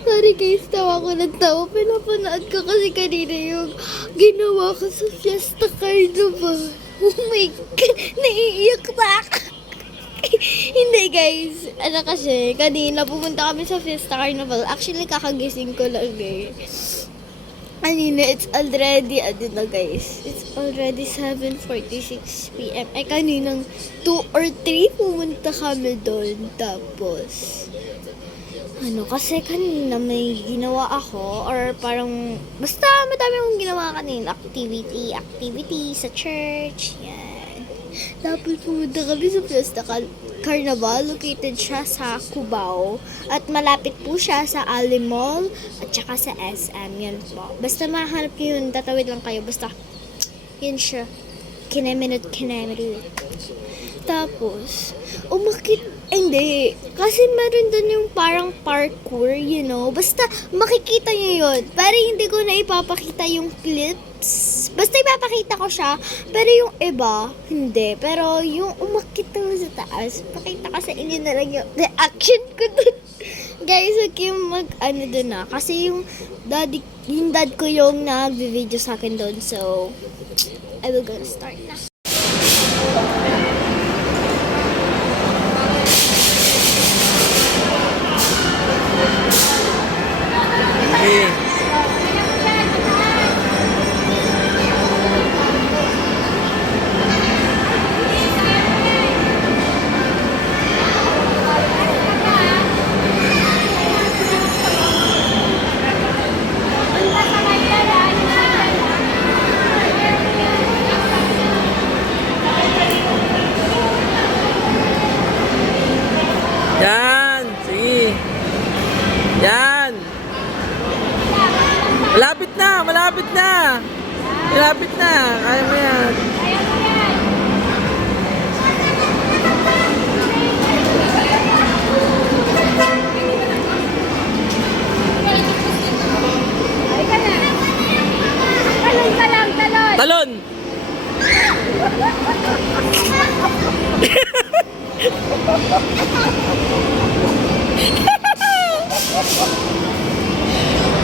Sorry guys, tawa ko ng tawa. Pinapanood ko kasi kanina yung ginawa ko sa Fiesta Carnival. Oh my God, naiiyak pa ako. Hindi guys, ano kasi, kanina pumunta kami sa Fiesta Carnival. Actually, kakagising ko lang eh. Kanina, it's already, ano na guys, it's already 7:46 p.m. Ay, kaninang 2 or 3 pumunta kami doon. Tapos, ano, kasi kanina may ginawa ako, or parang, basta madami akong ginawa kanina. Activity sa church, yan. Tapos pumunta kami sa Fiesta Carnival. Located siya sa Cubao. At malapit po siya sa Ali Mall at saka sa SM. Yan po. Basta mahanap nyo yun, tatawid lang kayo. Basta, yun siya. Kineminute. Tapos, hindi. Kasi meron dun yung parang parkour, you know. Basta, makikita nyo yun. Pero hindi ko na ipapakita yung clips. Basta ipapakita ko siya. Pero yung iba, hindi. Pero yung umakit na sa taas, pakita ko sa inyo na lang yung reaction ko dun. Guys, huwag kayong mag-ano dun na. Kasi yung dad ko yung nag-video sa akin dun. So, I will gonna start na. Yan, sige. Yan. Malapit na. Kaya mo yan. Talon.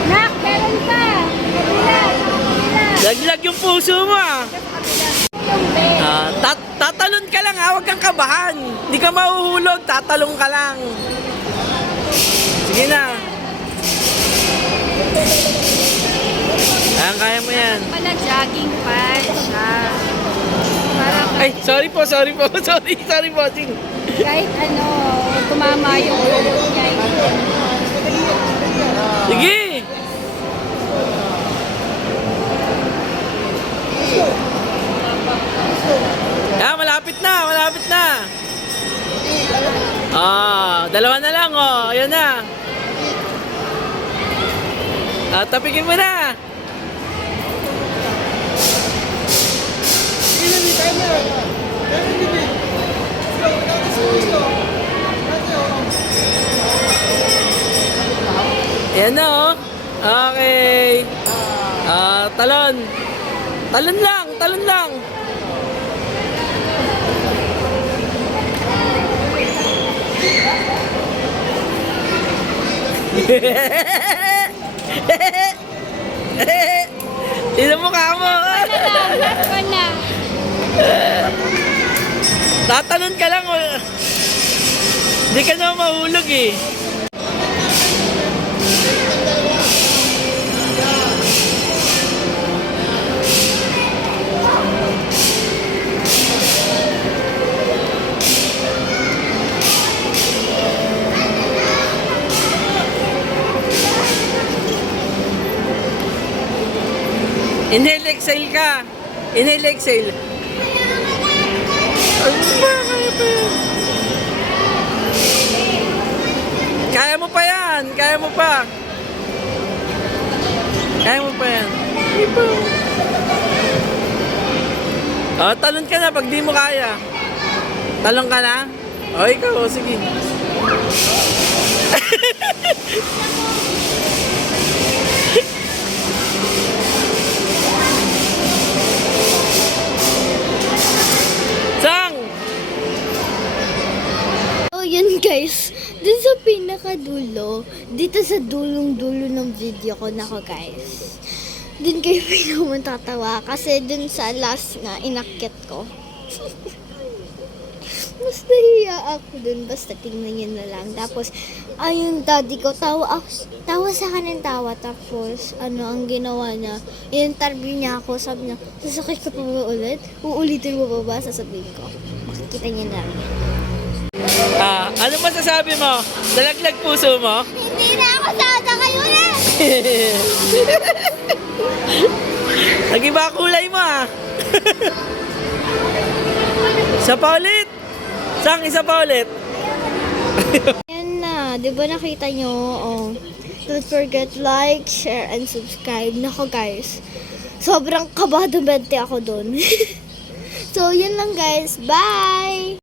Nak, meron pa. Laglag yung puso mo ah. Tatalon ka lang ha, huwag kang kabahan. Hindi ka mahuhulog, tatalon ka lang. Sige na. Ayan, kaya mo yan. Pala jogging pa siya. Parang Ay, sorry po. Sorry, bossing. kahit ano, tumama yung ulo niya. Sige. Malapit na. Dalawa na lang oh. Ayan na. Tapikin mo na. Ayan na oh. Okay. Talon. Talon lang. Tignan mo ka mo. Tatalon ka lang. Hindi ka na mahulog eh. Inhale, exhale ka. Inhale, exhale. Kaya mo pa yan. Kaya mo pa yan. Talon ka na pag di mo kaya. Talon ka na? Ikaw, sige. Yun guys, dun sa pinakadulo, ko, dito sa dulong-dulo ng video ko, nako guys. Dun kayo pinamutatawa kasi dun sa last na inakyat ko. Mas nahiya ako dun, basta tingnan nyo na lang. Tapos, ayun, daddy ko, tawa sa akin ng tawa. Tapos, ang ginawa niya, in-interview niya ako, sabi niya, sasakay ka pa ba ulit? Uulitin mo pa ba? Sasabihin ko. Makikita niya na rin. Ano masasabi mo? Dalaglag puso mo? Hindi na ako sasakay ulit! Nag-iba kulay mo Isa pa ulit! Sang, isa pa ulit! Ayan na, di ba nakita nyo? Oh, don't forget like, share, and subscribe. Nako guys, sobrang kabado bente ako dun. So, yun lang guys. Bye!